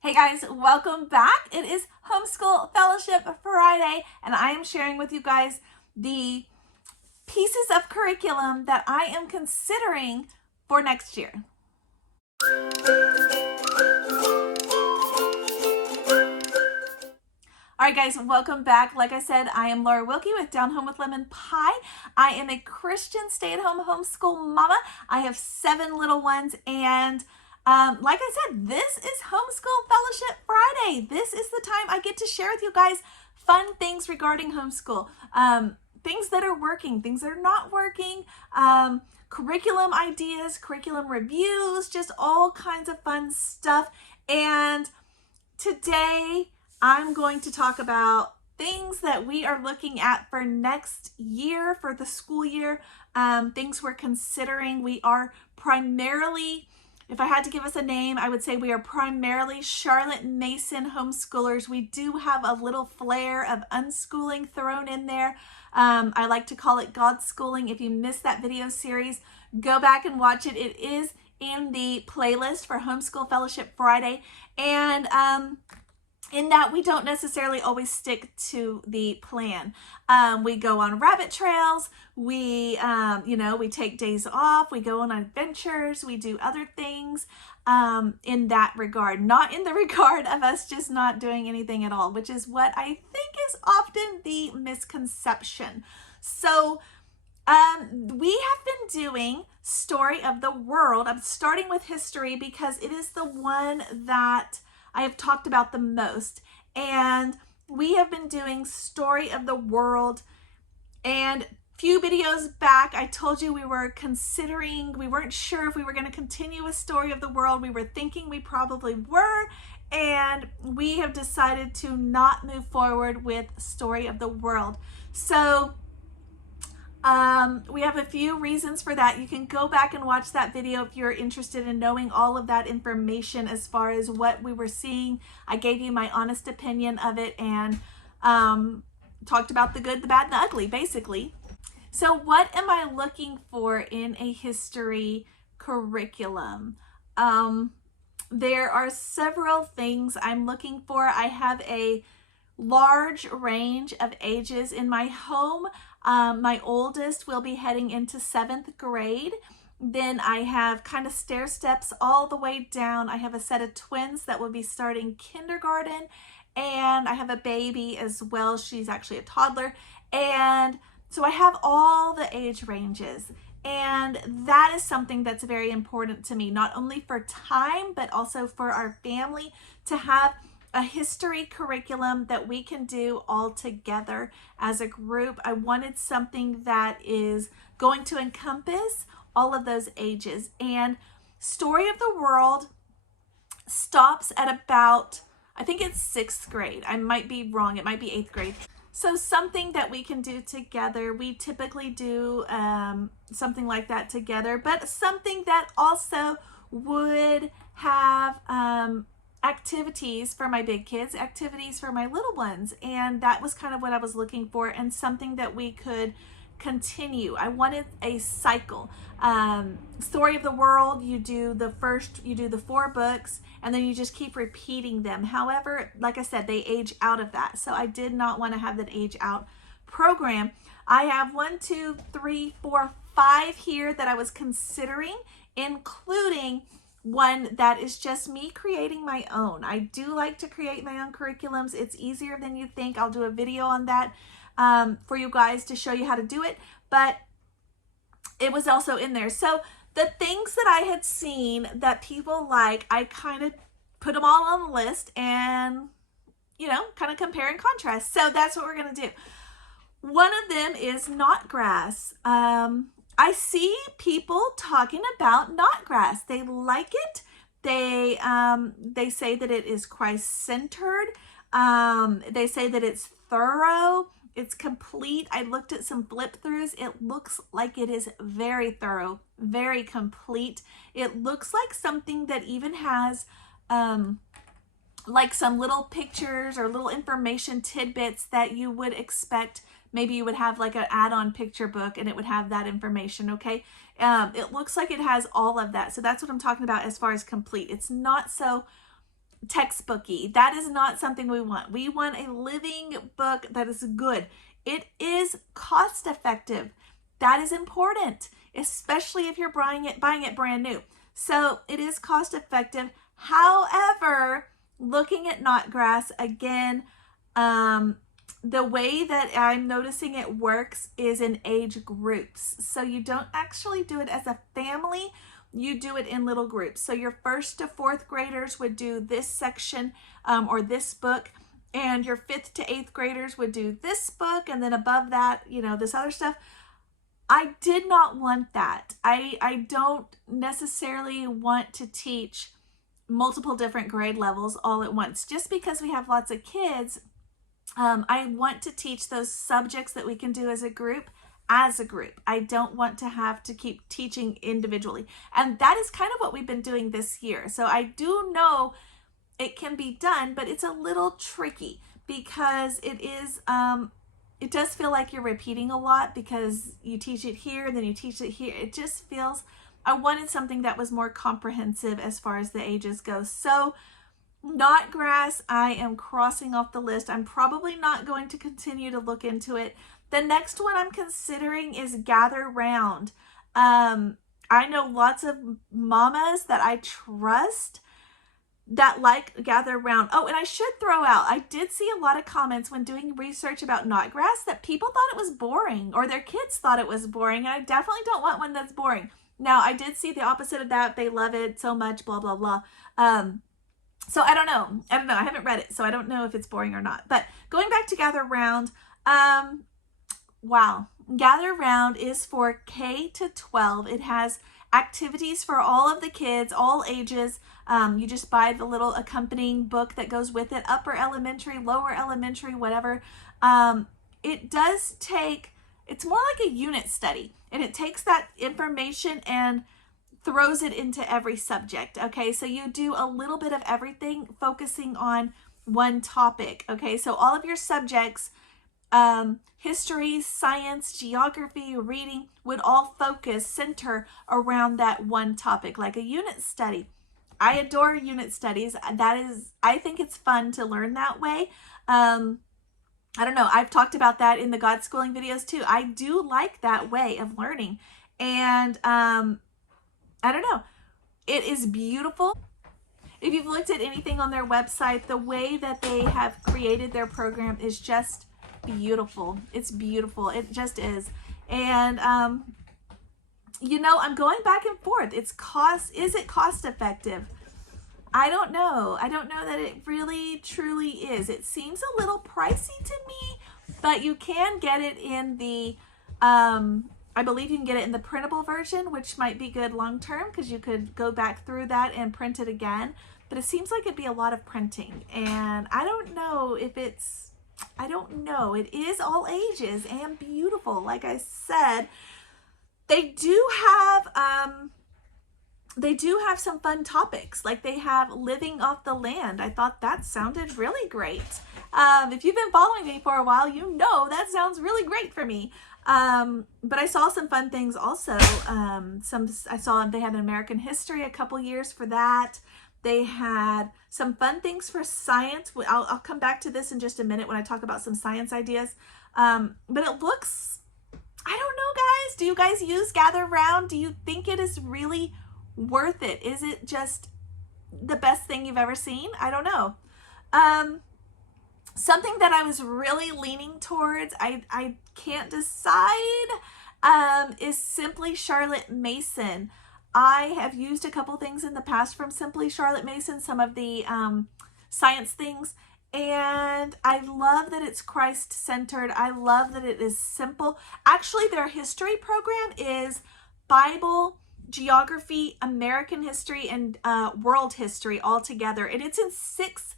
Hey guys, welcome back. It is Homeschool Fellowship Friday, and I am sharing with you guys the pieces of curriculum that I am considering for next year. All right, guys, welcome back. Like I said, I am Laura Wilkie with Down Home with Lemon Pie. I am a Christian stay-at-home homeschool mama. I have 7 little ones, and like I said, this is Homeschool Fellowship Friday. This is the time I get to share with you guys fun things regarding homeschool. Things that are working, things that are not working, curriculum ideas, curriculum reviews, just all kinds of fun stuff. And today I'm going to talk about things that we are looking at for next year, for the school year, things we're considering. We are primarily, if I had to give us a name, I would say we are primarily Charlotte Mason homeschoolers. We do have a little flair of unschooling thrown in there. I like to call it Godschooling. If you missed that video series, go back and watch it. It is in the playlist for Homeschool Fellowship Friday. And in that we don't necessarily always stick to the plan. We go on rabbit trails, we take days off, we go on adventures, we do other things in that regard, not in the regard of us just not doing anything at all, which is what I think is often the misconception. So we have been doing Story of the World. I'm starting with history because it is the one that I have talked about the most, and we have been doing Story of the World. And few videos back I told you we were considering, we weren't sure if we were going to continue with Story of the World. We were thinking we probably were, and we have decided to not move forward with Story of the World. So we have a few reasons for that. You can go back and watch that video if you're interested in knowing all of that information as far as what we were seeing. I gave you my honest opinion of it and talked about the good, the bad, and the ugly, basically. So what am I looking for in a history curriculum? There are several things I'm looking for. I have a large range of ages in my home. My oldest will be heading into 7th grade. Then I have kind of stair steps all the way down. I have a set of twins that will be starting kindergarten, and I have a baby as well. She's actually a toddler. And so I have all the age ranges. And that is something that's very important to me, not only for time, but also for our family to have a history curriculum that we can do all together as a group. I wanted something that is going to encompass all of those ages. And Story of the World stops at about, I think it's 6th grade. I might be wrong. It might be 8th grade. So something that we can do together. We typically do something like that together, but something that also would have activities for my big kids, activities for my little ones. And that was kind of what I was looking for, and something that we could continue. I wanted a cycle. Story of the World, you do the 4 books, and then you just keep repeating them. However, like I said, they age out of that. So I did not want to have that age out program. I have 1, 2, 3, 4, 5 here that I was considering, including one that is just me creating my own. I do like to create my own curriculums. It's easier than you think. I'll do a video on that for you guys to show you how to do it, but it was also in there. So the things that I had seen that people like, I kind of put them all on the list and, kind of compare and contrast. So that's what we're going to do. One of them is knot grass. I see people talking about knot grass. They like it. They say that it is Christ-centered. They say that it's thorough. It's complete. I looked at some flip-throughs. It looks like it is very thorough, very complete. It looks like something that even has like some little pictures or little information tidbits that you would expect. Maybe you would have like an add-on picture book and it would have that information, okay? It looks like it has all of that. So that's what I'm talking about as far as complete. It's not so textbooky. That is not something we want. We want a living book that is good. It is cost effective. That is important, especially if you're buying it brand new. So it is cost effective. However, looking at Knotgrass again, the way that I'm noticing it works is in age groups. So you don't actually do it as a family, you do it in little groups. So your 1st to 4th graders would do this section or this book, and your 5th to 8th graders would do this book, and then above that, you know, this other stuff. I did not want that. I don't necessarily want to teach multiple different grade levels all at once. Just because we have lots of kids, I want to teach those subjects that we can do as a group. I don't want to have to keep teaching individually. And that is kind of what we've been doing this year. So I do know it can be done, but it's a little tricky because it is, it does feel like you're repeating a lot because you teach it here and then you teach it here. It just feels, I wanted something that was more comprehensive as far as the ages go. So Knotgrass, I am crossing off the list. I'm probably not going to continue to look into it. The next one I'm considering is Gather Round. I know lots of mamas that I trust that like Gather Round. Oh, and I should throw out, I did see a lot of comments when doing research about Knotgrass that people thought it was boring, or their kids thought it was boring, and I definitely don't want one that's boring. Now, I did see the opposite of that. They love it so much, blah, blah, blah. So I don't know. I haven't read it, so I don't know if it's boring or not. But going back to Gather Round, wow. Gather Round is for K to 12. It has activities for all of the kids, all ages. You just buy the little accompanying book that goes with it, upper elementary, lower elementary, whatever. It does take, it's more like a unit study, and it takes that information and throws it into every subject. Okay, so you do a little bit of everything, focusing on one topic. Okay, so all of your subjects, history, science, geography, reading, would all center around that one topic, like a unit study. I adore unit studies. I think it's fun to learn that way. I don't know, I've talked about that in the Godschooling videos too. I do like that way of learning, and I don't know, it is beautiful. If you've looked at anything on their website, the way that they have created their program is just beautiful. It's beautiful. It just is. And, you know, I'm going back and forth. Is it cost effective? I don't know. I don't know that it really truly is. It seems a little pricey to me, but you can get it in the, I believe you can get it in the printable version, which might be good long-term because you could go back through that and print it again. But it seems like it'd be a lot of printing, and I don't know if it's, I don't know. It is all ages and beautiful. Like I said, they do have some fun topics. Like they have living off the land. I thought that sounded really great. If you've been following me for a while, you know that sounds really great for me. But I saw some fun things also. I saw they had an American history a couple years for that. They had some fun things for science. I'll come back to this in just a minute when I talk about some science ideas. But it looks, I don't know, guys. Do you guys use Gather Round? Do you think it is really worth it? Is it just the best thing you've ever seen? I don't know. Something that I was really leaning towards, I can't decide, is Simply Charlotte Mason. I have used a couple things in the past from Simply Charlotte Mason, some of the science things, and I love that it's Christ-centered. I love that it is simple. Actually, their history program is Bible, geography, American history, and world history all together, and it's in 6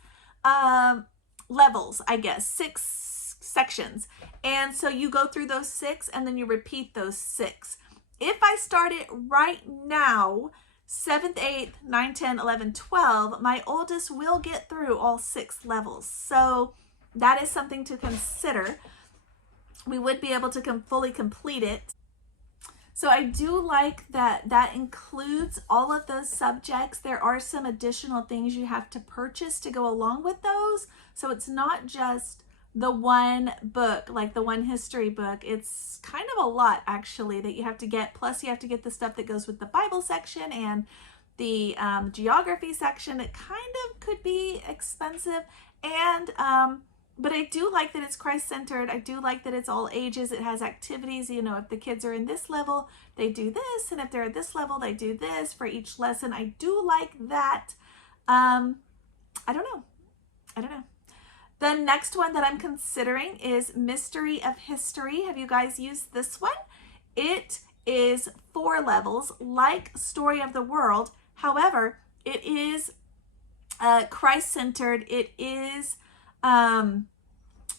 levels, I guess, 6 sections. And so you go through those 6 and then you repeat those 6. If I start it right now, 7th, 8th, 9th, 10th, 11th, 12th, my oldest will get through all 6 levels. So that is something to consider. We would be able to fully complete it. So I do like that that includes all of those subjects. There are some additional things you have to purchase to go along with those. So it's not just the one book, like the one history book. It's kind of a lot actually that you have to get. Plus you have to get the stuff that goes with the Bible section and the geography section. It kind of could be expensive. And but I do like that it's Christ-centered. I do like that it's all ages. It has activities. You know, if the kids are in this level, they do this. And if they're at this level, they do this for each lesson. I do like that. I don't know. The next one that I'm considering is Mystery of History. Have you guys used this one? It is 4 levels, like Story of the World. However, it is Christ-centered. It is...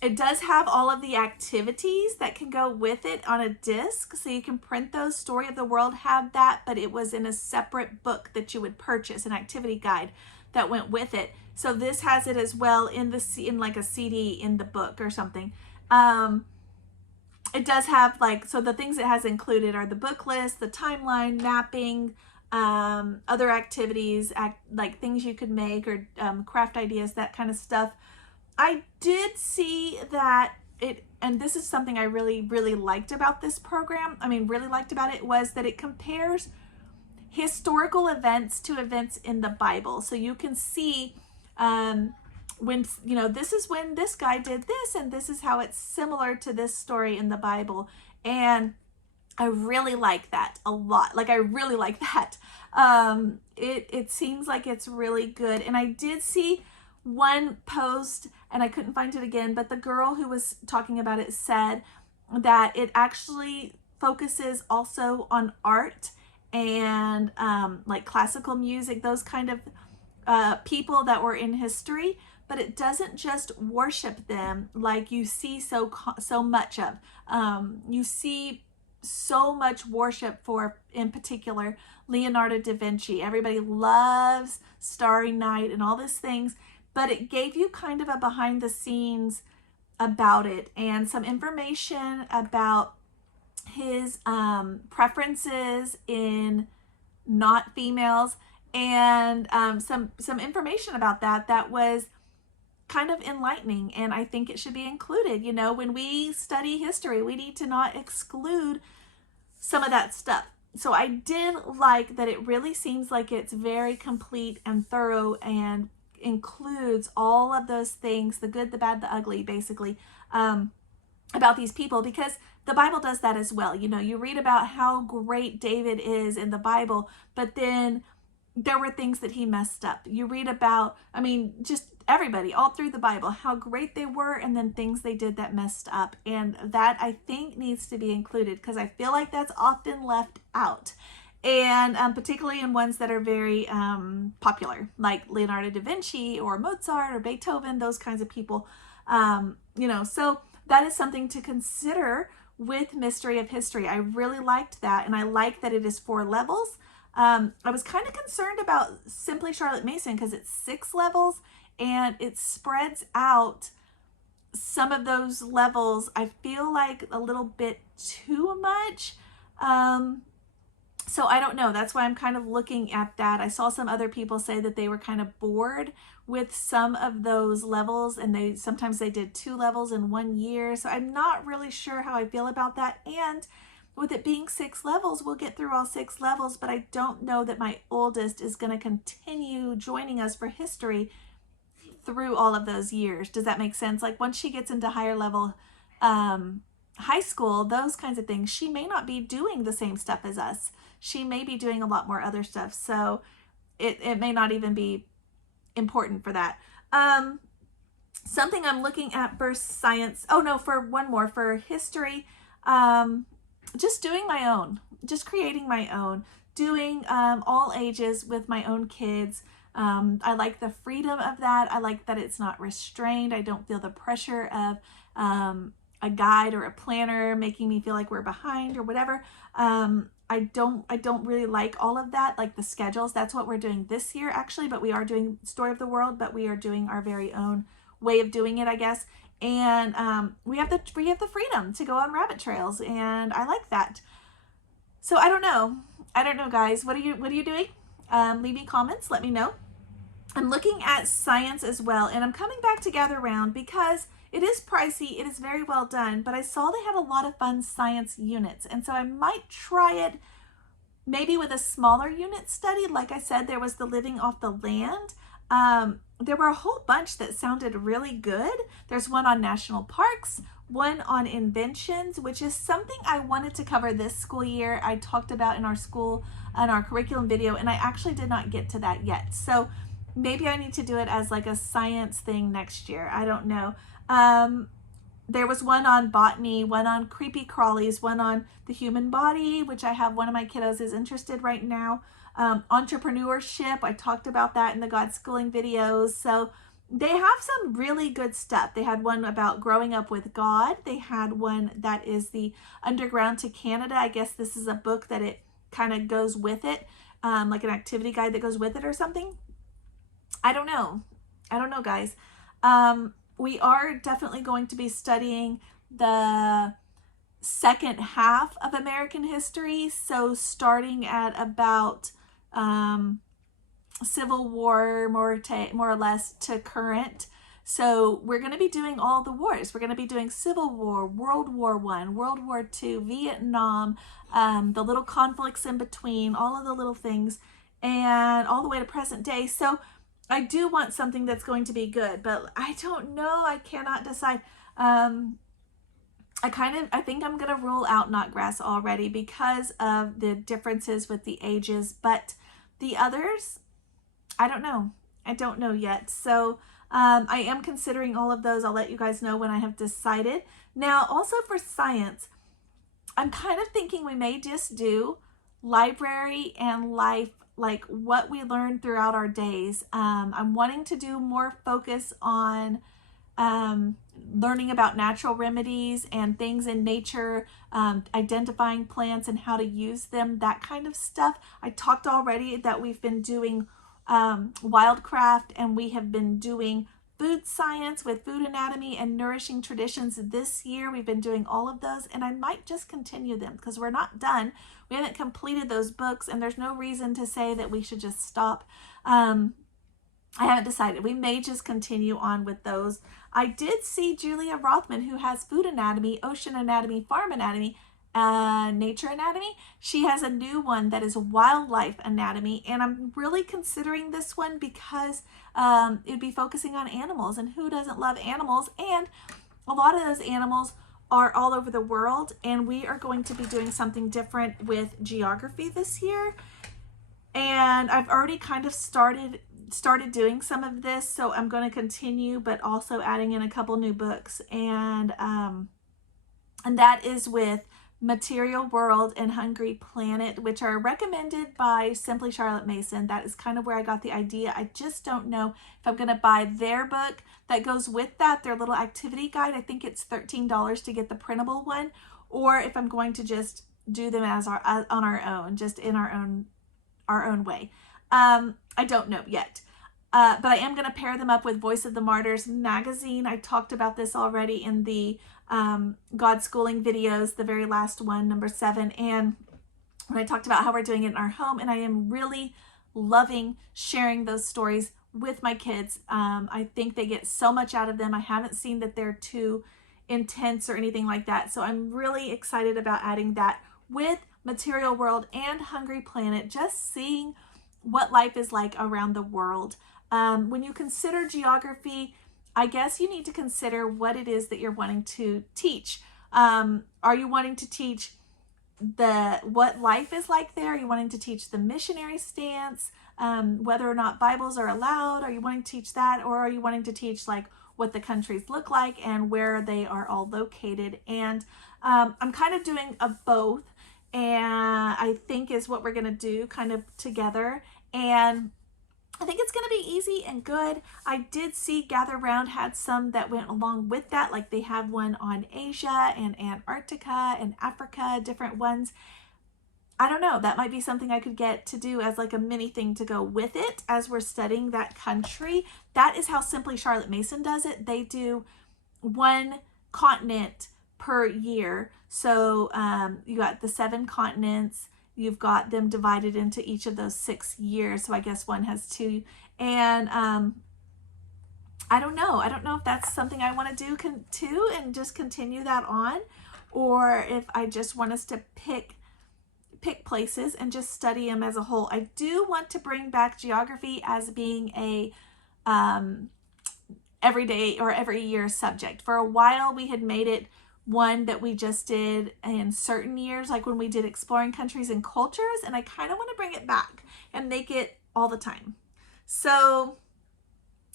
it does have all of the activities that can go with it on a disc, so you can print those. Story of the World had that, but it was in a separate book that you would purchase, an activity guide that went with it. So this has it as well in like a CD in the book or something. It does have like, so the things it has included are the book list, the timeline, mapping, other activities, like things you could make or craft ideas, that kind of stuff. I did see that it, and this is something I really, really liked about this program. I mean, really liked about it was that it compares historical events to events in the Bible. So you can see when, you know, this is when this guy did this, and this is how it's similar to this story in the Bible. And I really like that a lot. Like, I really like that. It seems like it's really good. And I did see one post, and I couldn't find it again, but the girl who was talking about it said that it actually focuses also on art and like classical music, those kind of people that were in history, but it doesn't just worship them like you see so much of. You see so much worship for, in particular, Leonardo da Vinci. Everybody loves Starry Night and all these things, but it gave you kind of a behind the scenes about it and some information about his preferences in not females, and some information about that was kind of enlightening, and I think it should be included. You know, when we study history, we need to not exclude some of that stuff. So I did like that it really seems like it's very complete and thorough and includes all of those things, the good, the bad, the ugly, basically, about these people, because the Bible does that as well. You know, you read about how great David is in the Bible, but then there were things that he messed up. You read about, I mean, just everybody all through the Bible, how great they were, and then things they did that messed up. And that, I think, needs to be included, because I feel like that's often left out. And particularly in ones that are very popular, like Leonardo da Vinci or Mozart or Beethoven, those kinds of people. You know, so that is something to consider with Mystery of History. I really liked that, and I like that it is 4 levels. I was kind of concerned about Simply Charlotte Mason because it's 6 levels, and it spreads out some of those levels, I feel like, a little bit too much. So I don't know. That's why I'm kind of looking at that. I saw some other people say that they were kind of bored with some of those levels, and sometimes they did 2 levels in 1 year. So I'm not really sure how I feel about that. And with it being 6 levels, we'll get through all 6 levels, but I don't know that my oldest is going to continue joining us for history through all of those years. Does that make sense? Like, once she gets into higher level high school, those kinds of things, she may not be doing the same stuff as us. She may be doing a lot more other stuff. So it may not even be important for that. Something I'm looking at for science. Oh no, for one more, for history. Just doing my own, just creating my own, doing all ages with my own kids. I like the freedom of that. I like that it's not restrained. I don't feel the pressure of a guide or a planner making me feel like we're behind or whatever. I don't really like all of that, like the schedules. That's what we're doing this year, actually, but we are doing Story of the World, but we are doing our very own way of doing it, I guess. And we have the freedom to go on rabbit trails, and I like that. So I don't know. I don't know, guys. What are you doing? Leave me comments. Let me know. I'm looking at science as well, and I'm coming back to Gather Round because it is pricey. It is very well done, but I saw they had a lot of fun science units, and so I might try it maybe with a smaller unit study. Like I said, there was the living off the land. There were a whole bunch that sounded really good. There's one on national parks, one on inventions, which is something I wanted to cover this school year. I talked about in our school, in our curriculum video, and I actually did not get to that yet. So maybe I need to do it as like a science thing next year. I don't know. There was one on botany, one on creepy crawlies, one on the human body, which I have one of my kiddos is interested right now. Entrepreneurship, I talked about that in the Godschooling videos. So they have some really good stuff. They had one about growing up with God. They had one that is the Underground to Canada. I guess this is a book that it kind of goes with it, like an activity guide that goes with it or something. I don't know. I don't know, guys. We are definitely going to be studying the second half of American history. So starting at about Civil War, more or less, to current. So we're going to be doing all the wars. We're going to be doing Civil War, World War I, World War II, Vietnam, the little conflicts in between, all of the little things, and all the way to present day. So I do want something that's going to be good, but I don't know. I cannot decide. I think I'm going to rule out Knotgrass already because of the differences with the ages, but the others, I don't know. I don't know yet. So I am considering all of those. I'll let you guys know when I have decided. Now, also for science, I'm kind of thinking we may just do library and life, like what we learned throughout our days. I'm wanting to do more focus on learning about natural remedies and things in nature, identifying plants and how to use them, that kind of stuff. I talked already that we've been doing wildcraft, and we have been doing food science with food anatomy and nourishing traditions this year. We've been doing all of those, and I might just continue them because we're not done. We haven't completed those books, and there's no reason to say that we should just stop. I haven't decided. We may just continue on with those. I did see Julia Rothman, who has food anatomy, ocean anatomy, farm anatomy, nature anatomy. She has a new one that is wildlife anatomy, and I'm really considering this one because it'd be focusing on animals, and who doesn't love animals? And a lot of those animals are all over the world, and we are going to be doing something different with geography this year. And I've already kind of started doing some of this, so I'm going to continue, but also adding in a couple new books, and that is with Material World and Hungry Planet, which are recommended by Simply Charlotte Mason. That is kind of where I got the idea. I just don't know if I'm going to buy their book that goes with that, their little activity guide. I think it's $13 to get the printable one, or if I'm going to just do them as on our own, just in our own way. I don't know yet. But I am going to pair them up with Voice of the Martyrs magazine. I talked about this already in the Godschooling videos, the very last one, number 7. And when I talked about how we're doing it in our home, and I am really loving sharing those stories with my kids. I think they get so much out of them. I haven't seen that they're too intense or anything like that. So I'm really excited about adding that with Material World and Hungry Planet, just seeing what life is like around the world. When you consider geography, I guess you need to consider what it is that you're wanting to teach. Are you wanting to teach what life is like there? Are you wanting to teach the missionary stance, whether or not Bibles are allowed? Are you wanting to teach that? Or are you wanting to teach like what the countries look like and where they are all located? And I'm kind of doing a both, and I think is what we're going to do kind of together. And I think it's going to be easy and good. I did see Gather Round had some that went along with that, like they have one on Asia and Antarctica and Africa, different ones. I don't know, that might be something I could get to do as like a mini thing to go with it as we're studying that country. That is how Simply Charlotte Mason does it. They do one continent per year. So you got the 7 continents. You've got them divided into each of those 6 years. So I guess one has 2. And I don't know. I don't know if that's something I want to do too and just continue that on, or if I just want us to pick places and just study them as a whole. I do want to bring back geography as being a every day or every year subject. For a while we had made it one that we just did in certain years, like when we did exploring countries and cultures, and I kind of want to bring it back and make it all the time. So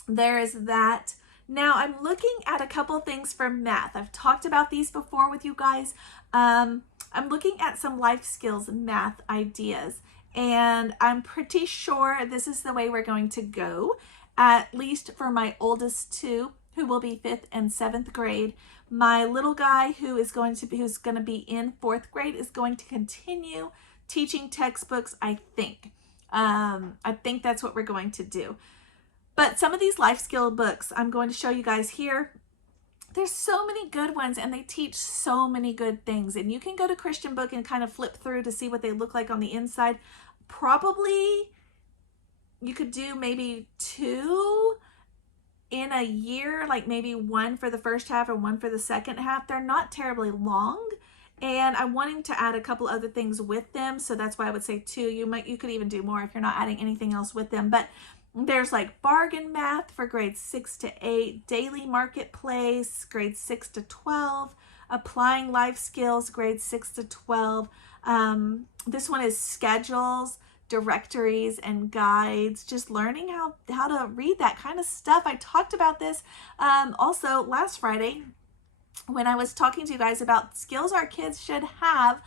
there is that. Now I'm looking at a couple things for math. I've talked about these before with you guys. I'm looking at some life skills math ideas, and I'm pretty sure this is the way we're going to go, at least for my oldest 2, who will be 5th and 7th grade. My little guy who's going to be in 4th grade is going to continue teaching textbooks, I think. I think that's what we're going to do. But some of these life skill books I'm going to show you guys here, there's so many good ones and they teach so many good things. And you can go to Christian Book and kind of flip through to see what they look like on the inside. Probably you could do maybe 2 in a year, like maybe 1 for the first half and 1 for the second half. They're not terribly long, and I'm wanting to add a couple other things with them, so that's why I would say 2. You could even do more if you're not adding anything else with them. But there's like bargain math for grades 6 to 8, daily marketplace grades 6 to 12, applying life skills grades 6 to 12. This one is schedules, directories, and guides, just learning how to read that kind of stuff. I talked about this also last Friday when I was talking to you guys about skills our kids should have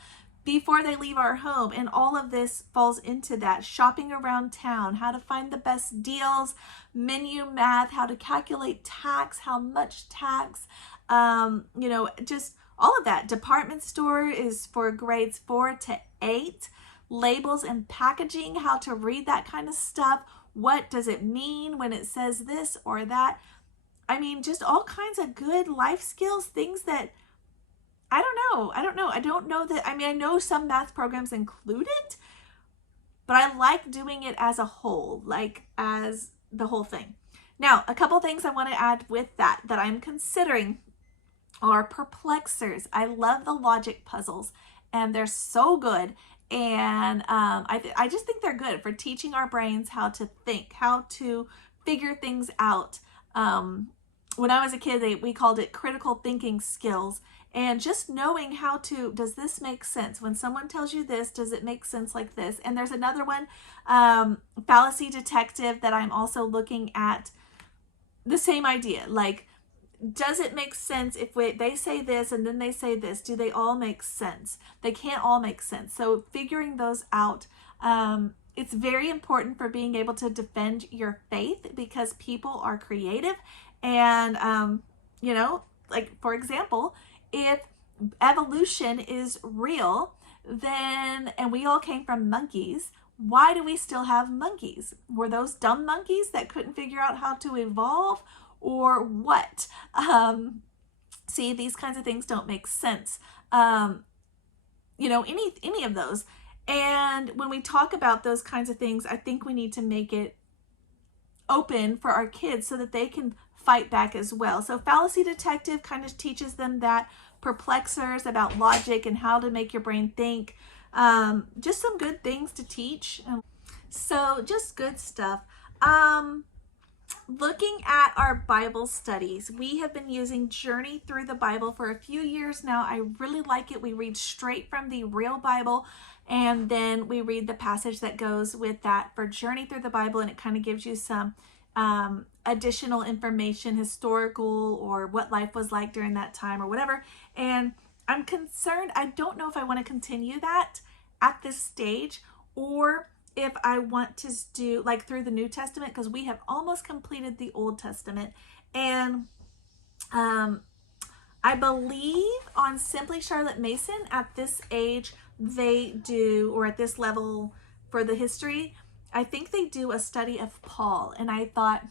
before they leave our home, and all of this falls into that. Shopping around town, how to find the best deals, menu math, how to calculate tax, how much tax, just all of that. Department store is for grades 4 to 8. Labels and packaging, how to read that kind of stuff. What does it mean when it says this or that? I mean, just all kinds of good life skills, things that I don't know that, I know some math programs include it, but I like doing it as a whole, like as the whole thing. Now, a couple things I want to add with that I'm considering are perplexers. I love the logic puzzles and they're so good. And I just think they're good for teaching our brains how to think, how to figure things out. When I was a kid, we called it critical thinking skills, and just knowing how to, does this make sense? When someone tells you this, does it make sense like this? And there's another one, fallacy detective, that I'm also looking at. The same idea, like, does it make sense if they say this and then they say this? Do they all make sense? They can't all make sense. So figuring those out, it's very important for being able to defend your faith, because people are creative. And, like, for example, if evolution is real, then, and we all came from monkeys, why do we still have monkeys? Were those dumb monkeys that couldn't figure out how to evolve? Or what? See, these kinds of things don't make sense. Any of those. And when we talk about those kinds of things, I think we need to make it open for our kids so that they can fight back as well. So fallacy detective kind of teaches them that. Perplexers about logic and how to make your brain think. Just some good things to teach. So just good stuff. Looking at our Bible studies, we have been using Journey Through the Bible for a few years now. I really like it. We read straight from the real Bible, and then we read the passage that goes with that for Journey Through the Bible, and it kind of gives you some additional information, historical, or what life was like during that time or whatever. And I'm concerned, I don't know if I want to continue that at this stage, or if I want to do like through the New Testament, because we have almost completed the Old Testament. And I believe on Simply Charlotte Mason at this age they do, or at this level for the history, I think they do a study of Paul. And I thought,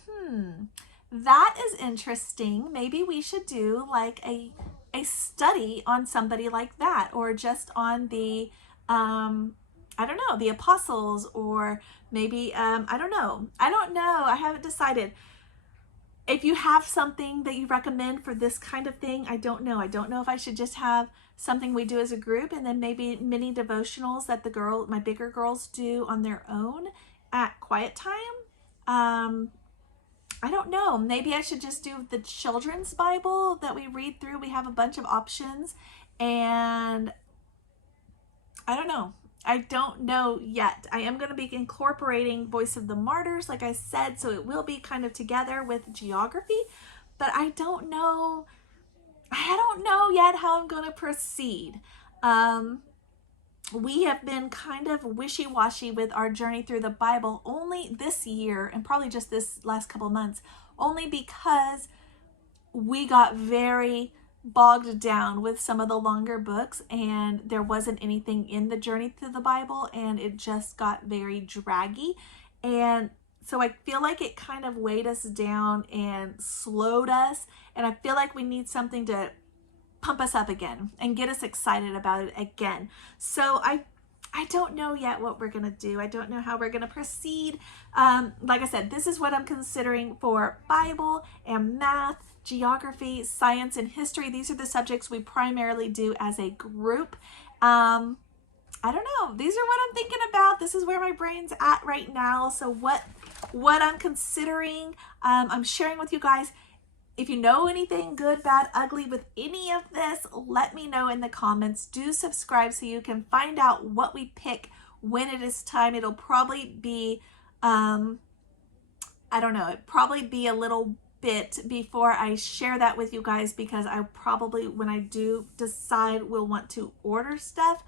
that is interesting. Maybe we should do like a a study on somebody like that, or just on the, I don't know, the apostles, or maybe, I don't know. I haven't decided. If you have something that you recommend for this kind of thing, I don't know. I don't know if I should just have something we do as a group, and then maybe mini devotionals that my bigger girls do on their own at quiet time. I don't know. Maybe I should just do the children's Bible that we read through. We have a bunch of options, and I don't know. I don't know yet. I am going to be incorporating Voice of the Martyrs, like I said, so it will be kind of together with geography, but I don't know yet how I'm going to proceed. We have been kind of wishy-washy with our journey through the Bible only this year, and probably just this last couple months, only because we got very bogged down with some of the longer books, and there wasn't anything in the journey through the Bible, and it just got very draggy. And so I feel like it kind of weighed us down and slowed us, and I feel like we need something to pump us up again and get us excited about it again. So I don't know yet what we're gonna do. I don't know how we're gonna proceed. Like I said, this is what I'm considering for Bible and math, geography, science, and history. These are the subjects we primarily do as a group. I don't know. These are what I'm thinking about. This is where my brain's at right now. So what I'm considering, I'm sharing with you guys. If you know anything good, bad, ugly with any of this, let me know in the comments. Do subscribe so you can find out what we pick when it is time. It'll probably be, I don't know, it'd probably be a little bit before I share that with you guys, because I probably, when I do decide, will want to order stuff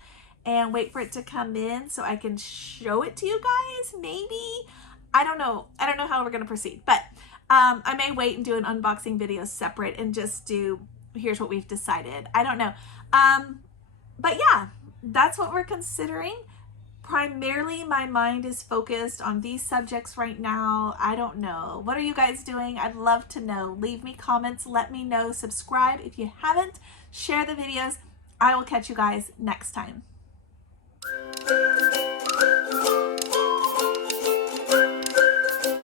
and wait for it to come in so I can show it to you guys, maybe. I don't know how we're going to proceed, but I may wait and do an unboxing video separate and just do, here's what we've decided. I don't know. But yeah, that's what we're considering. Primarily, my mind is focused on these subjects right now. I don't know. What are you guys doing? I'd love to know. Leave me comments. Let me know. Subscribe if you haven't. Share the videos. I will catch you guys next time.